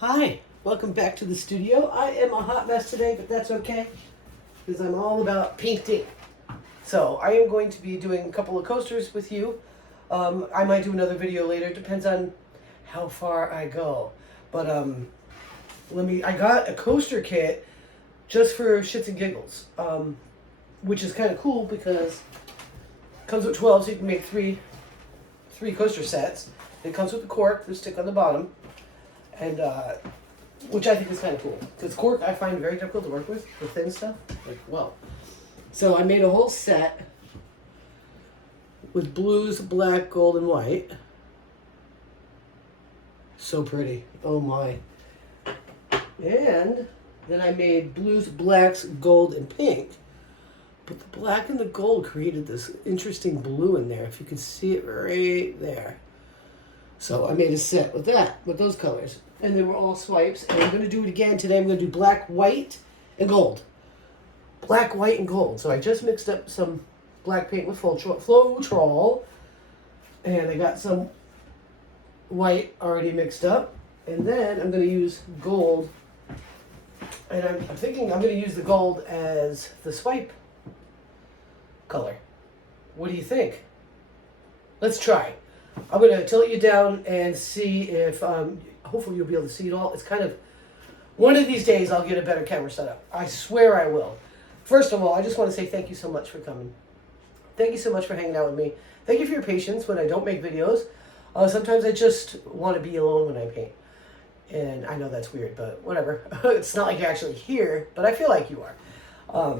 Hi, welcome back to the studio. I am a hot mess today, but that's okay because I'm all about painting. So I am going to be doing a couple of coasters with you. I might do another video later, depends on how far I go. But I got a coaster kit just for shits and giggles, which is kind of cool because it comes with 12, so you can make three coaster sets. It comes with the cork, the stick on the bottom. And which I think is kind of cool because cork I find very difficult to work with the thin stuff. So I made a whole set with blues, black, gold, and white. So pretty. Oh my! And then I made blues, blacks, gold, and pink. But the black and the gold created this interesting blue in there. If you can see it right there. So I made a set with those colors. And they were all swipes. And I'm going to do it again today. I'm going to do black, white, and gold. Black, white, and gold. So I just mixed up some black paint with Floetrol. And I got some white already mixed up. And then I'm going to use gold. And I'm thinking I'm going to use the gold as the swipe color. What do you think? Let's try. I'm going to tilt you down and see if, hopefully you'll be able to see it all. It's kind of, one of these days I'll get a better camera setup. I swear I will. First of all, I just want to say thank you so much for coming. Thank you so much for hanging out with me. Thank you for your patience when I don't make videos. Sometimes I just want to be alone when I paint. And I know that's weird, but whatever. It's not like you're actually here, but I feel like you are.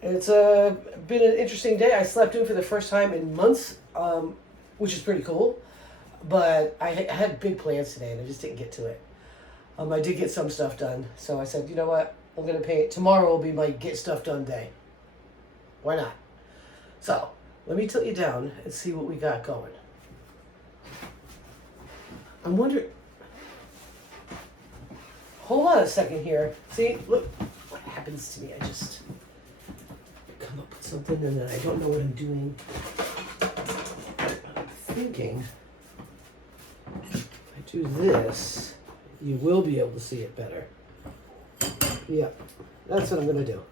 It's been an interesting day. I slept in for the first time in months. Which is pretty cool, but I had big plans today and I just didn't get to it. I did get some stuff done, so I said, you know what, I'm going to paint. Tomorrow will be my get stuff done day. Why not? So, let me tilt you down and see what we got going. I'm wondering, hold on a second here. See, look what happens to me. I just come up with something and then I don't know what I'm doing. Thinking if I do this, you will be able to see it better. Yeah, that's what I'm going to do.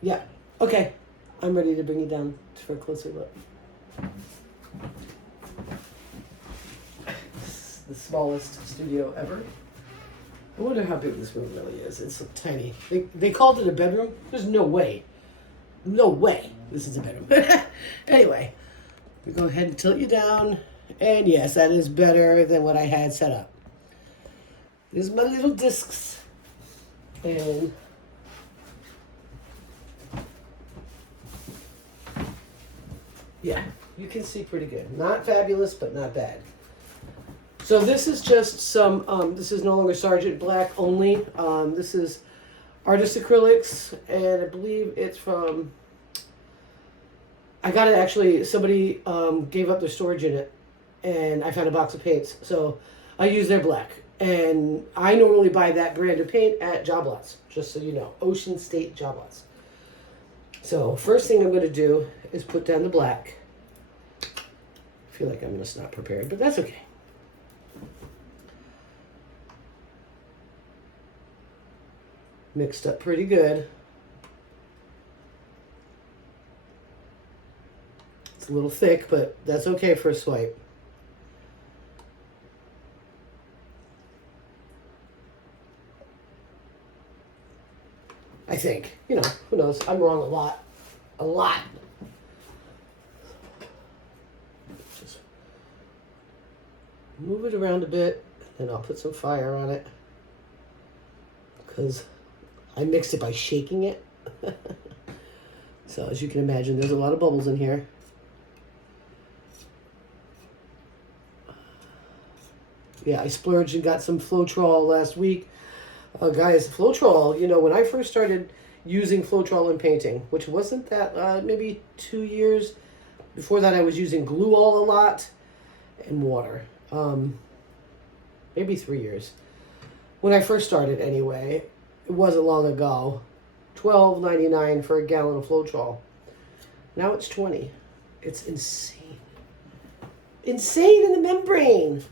Yeah, okay. I'm ready to bring you down for a closer look. This is the smallest studio ever. I wonder how big this room really is. It's so tiny. They called it a bedroom. There's no way. No way this is a bedroom. Anyway, we go ahead and tilt you down. And yes, that is better than what I had set up. There's my little discs. And yeah, you can see pretty good. Not fabulous, but not bad. So this is just some, this is no longer Sargent Black only. This is Artist Acrylics, and I believe it's from, I got it actually, somebody gave up their storage unit, and I found a box of paints, so I use their black. And I normally buy that brand of paint at Job Lots, just so you know, Ocean State Job Lots. So first thing I'm going to do is put down the black. I feel like I'm just not prepared, but that's okay. Mixed up pretty good. It's a little thick, but that's okay for a swipe. I think. You know, who knows? I'm wrong a lot. A lot. Just move it around a bit, and I'll put some fire on it. Because I mixed it by shaking it. So as you can imagine, there's a lot of bubbles in here. Yeah, I splurged and got some Floetrol last week. Guys, Floetrol, you know, when I first started using Floetrol in painting, which wasn't that, maybe 2 years. Before that, I was using Glue-All a lot and water. Maybe 3 years. When I first started anyway, it wasn't long ago. $12.99 for a gallon of Floetrol. Now it's $20. It's insane. Insane in the membrane.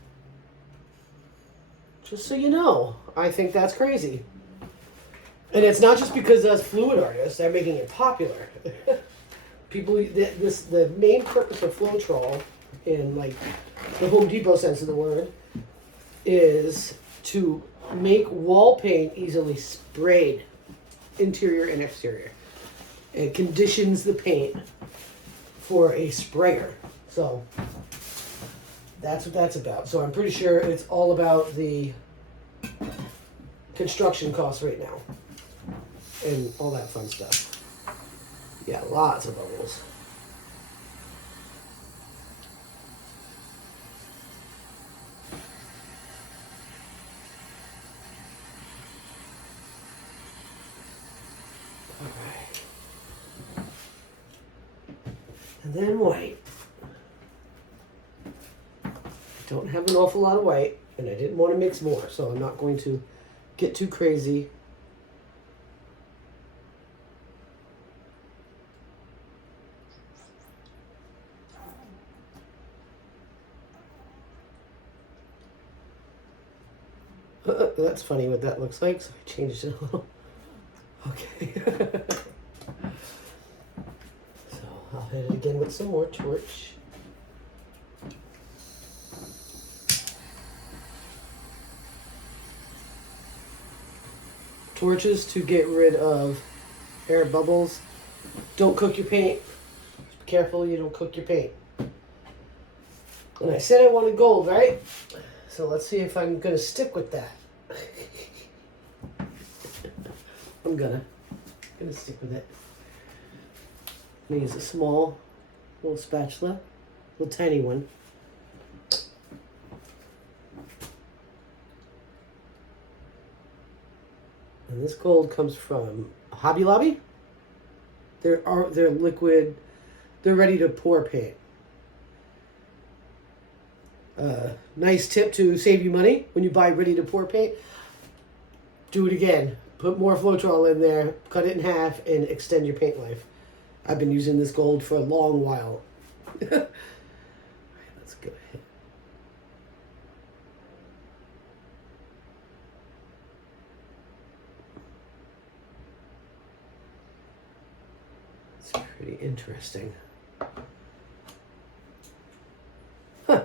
Just so you know, I think that's crazy. And it's not just because us fluid artists are making it popular. People, the main purpose of Floetrol, in like the Home Depot sense of the word, is to make wall paint easily sprayed, interior and exterior. It conditions the paint for a sprayer. So that's what that's about. So I'm pretty sure it's all about the construction costs right now and all that fun stuff. Yeah, lots of bubbles. All right. And then white. I don't have an awful lot of white, and I didn't want to mix more, so I'm not going to get too crazy. That's funny what that looks like, so I changed it a little. Okay. So I'll hit it again with some more torch. Torches to get rid of air bubbles. Don't cook your paint. Just be careful you don't cook your paint. And I said I wanted gold, right? So let's see if I'm gonna stick with that. I'm gonna stick with it. I'm gonna use a small little spatula, little tiny one. And this gold comes from Hobby Lobby. They're liquid. They're ready to pour paint. Nice tip to save you money when you buy ready to pour paint. Do it again. Put more Floetrol in there, cut it in half, and extend your paint life. I've been using this gold for a long while. All right, let's go ahead. It's pretty interesting. Huh.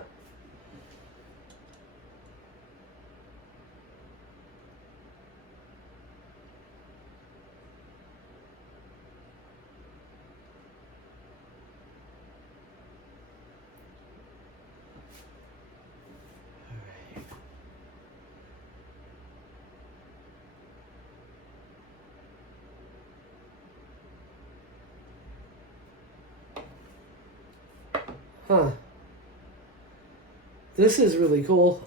Huh. This is really cool.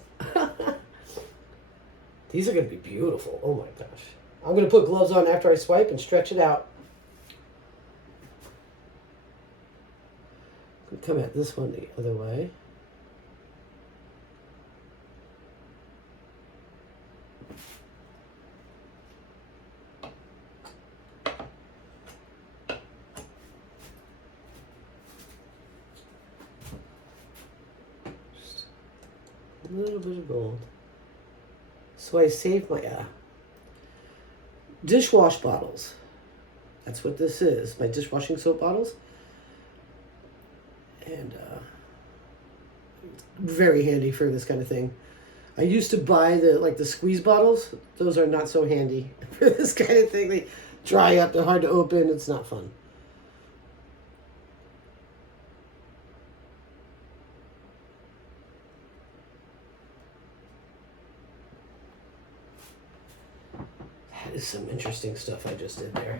These are going to be beautiful. Oh my gosh. I'm going to put gloves on after I swipe and stretch it out. Come at this one the other way. A little bit of gold. So I saved my dishwash bottles. That's what this is. My dishwashing soap bottles. And it's very handy for this kind of thing. I used to buy the squeeze bottles. Those are not so handy for this kind of thing. They dry up. They're hard to open. It's not fun. That is some interesting stuff I just did there.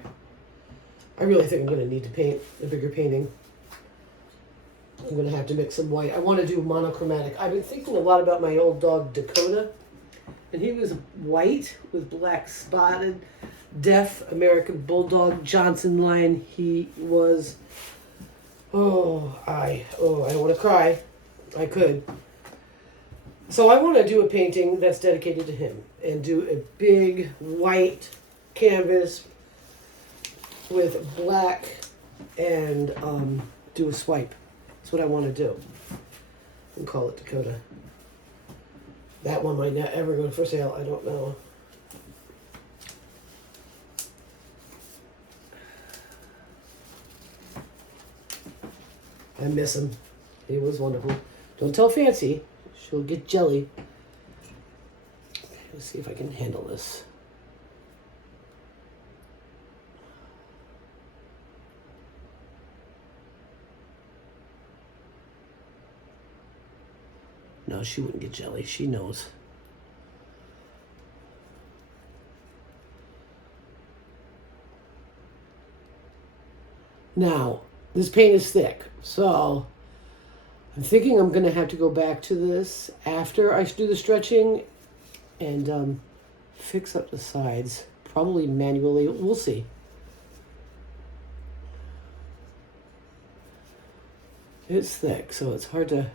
I really think I'm going to need to paint a bigger painting. I'm going to have to mix some white. I want to do monochromatic. I've been thinking a lot about my old dog, Dakota. And he was white with black spotted, deaf American Bulldog Johnson line. He was, I don't want to cry. I could. So I want to do a painting that's dedicated to him and do a big white canvas with black and do a swipe. That's what I want to do. And call it Dakota. That one might not ever go for sale. I don't know. I miss him. He was wonderful. Don't tell Fancy. She'll get jelly. Let's see if I can handle this. No, she wouldn't get jelly. She knows. Now, this paint is thick, so I'm thinking I'm going to have to go back to this after I do the stretching and fix up the sides, probably manually. We'll see. It's thick, so it's hard to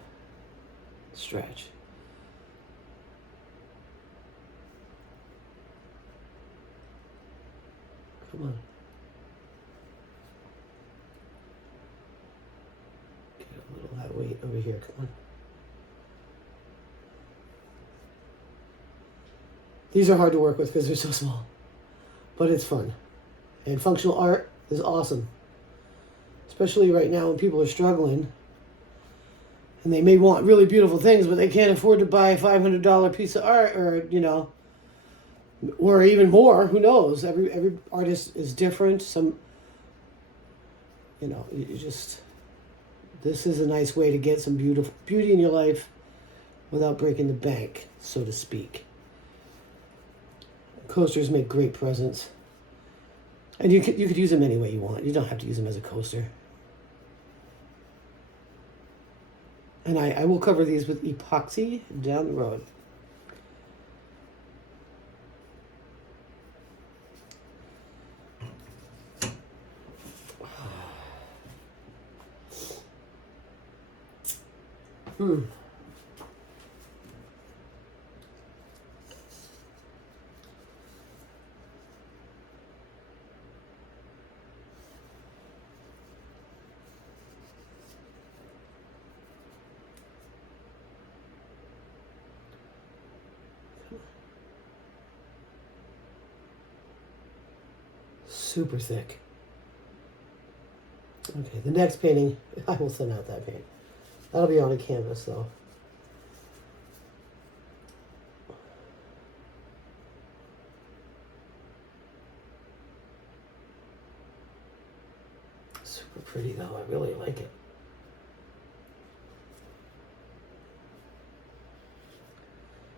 stretch. Come on. Get a little of that weight over here. Come on. These are hard to work with because they're so small, but it's fun. And functional art is awesome, especially right now when people are struggling. And they may want really beautiful things, but they can't afford to buy a $500 piece of art, or or even more. Who knows? Every artist is different. Some, you just. This is a nice way to get some beauty in your life, without breaking the bank, so to speak. Coasters make great presents, and you could use them any way you want. You don't have to use them as a coaster. And I will cover these with epoxy down the road. Super thick. Okay, the next painting, I will thin out that paint. That'll be on a canvas though. Super pretty though, I really like it.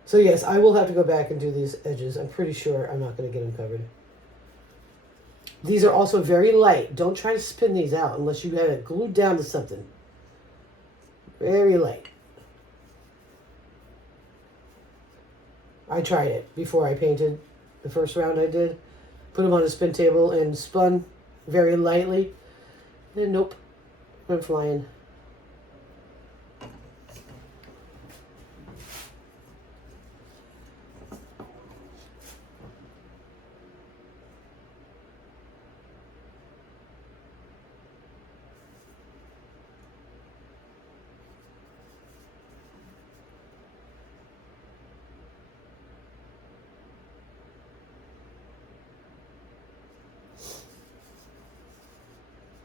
So yes, I will have to go back and do these edges. I'm pretty sure I'm not going to get them covered. These are also very light. Don't try to spin these out unless you have it glued down to something. Very light. I tried it before I painted the first round I did. Put them on a spin table and spun very lightly. And nope, went flying.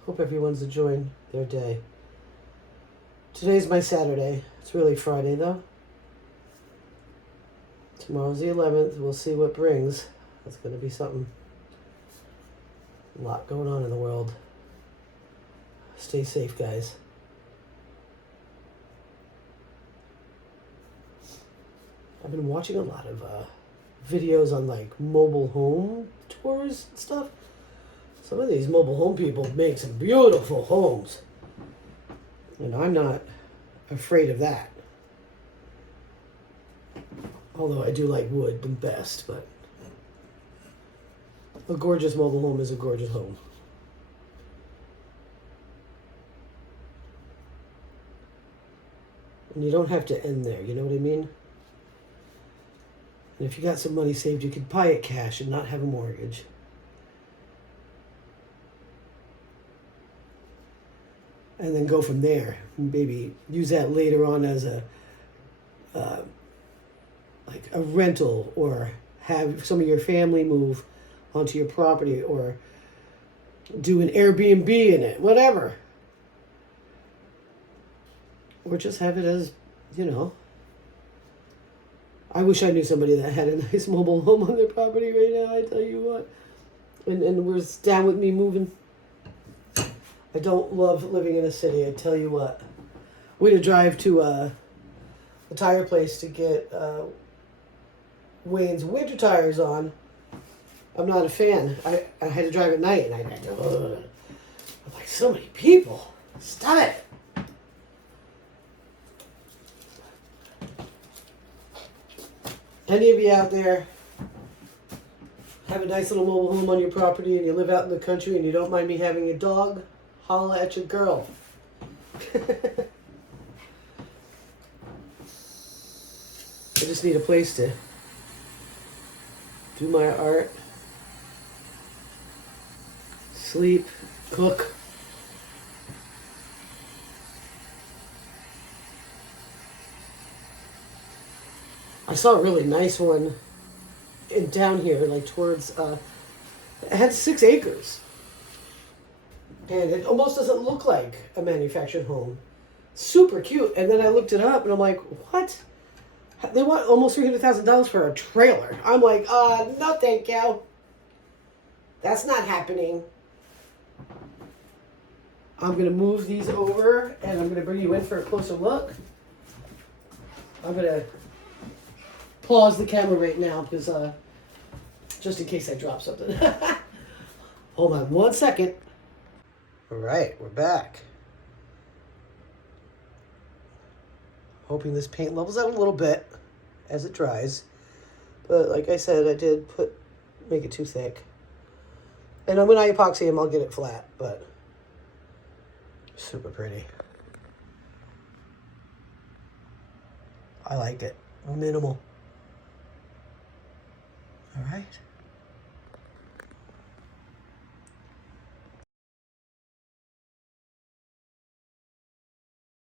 Hope everyone's enjoying their day. Today's my Saturday. It's really Friday though. Tomorrow's the 11th. We'll see what brings. That's going to be something. A lot going on in the world. Stay safe, guys. I've been watching a lot of videos on like mobile home tours and stuff. Some of these mobile home people make some beautiful homes. And I'm not afraid of that. Although I do like wood the best, but a gorgeous mobile home is a gorgeous home. And you don't have to end there, you know what I mean? And if you got some money saved, you could buy it cash and not have a mortgage. And then go from there. Maybe use that later on as a like a rental, or have some of your family move onto your property, or do an Airbnb in it, whatever. Or just have it as, you know. I wish I knew somebody that had a nice mobile home on their property right now, I tell you what. And was down with me moving. I don't love living in a city, I tell you what. We had to drive to a tire place to get Wayne's winter tires on. I'm not a fan. I had to drive at night, and I'm like, so many people. Stop it. Any of you out there have a nice little mobile home on your property and you live out in the country and you don't mind me having a dog, holla at your girl. I just need a place to do my art, sleep, cook. I saw a really nice one down here, like towards, it had 6 acres. And it almost doesn't look like a manufactured home. Super cute. And then I looked it up and I'm like, what? They want almost $300,000 for a trailer. I'm like, no thank you. That's not happening. I'm going to move these over and I'm going to bring you in for a closer look. I'm going to pause the camera right now because just in case I drop something. Hold on 1 second. All right, we're back. Hoping this paint levels out a little bit as it dries. But like I said, I did make it too thick. And when I epoxy them, I'll get it flat, but super pretty. I like it. Minimal.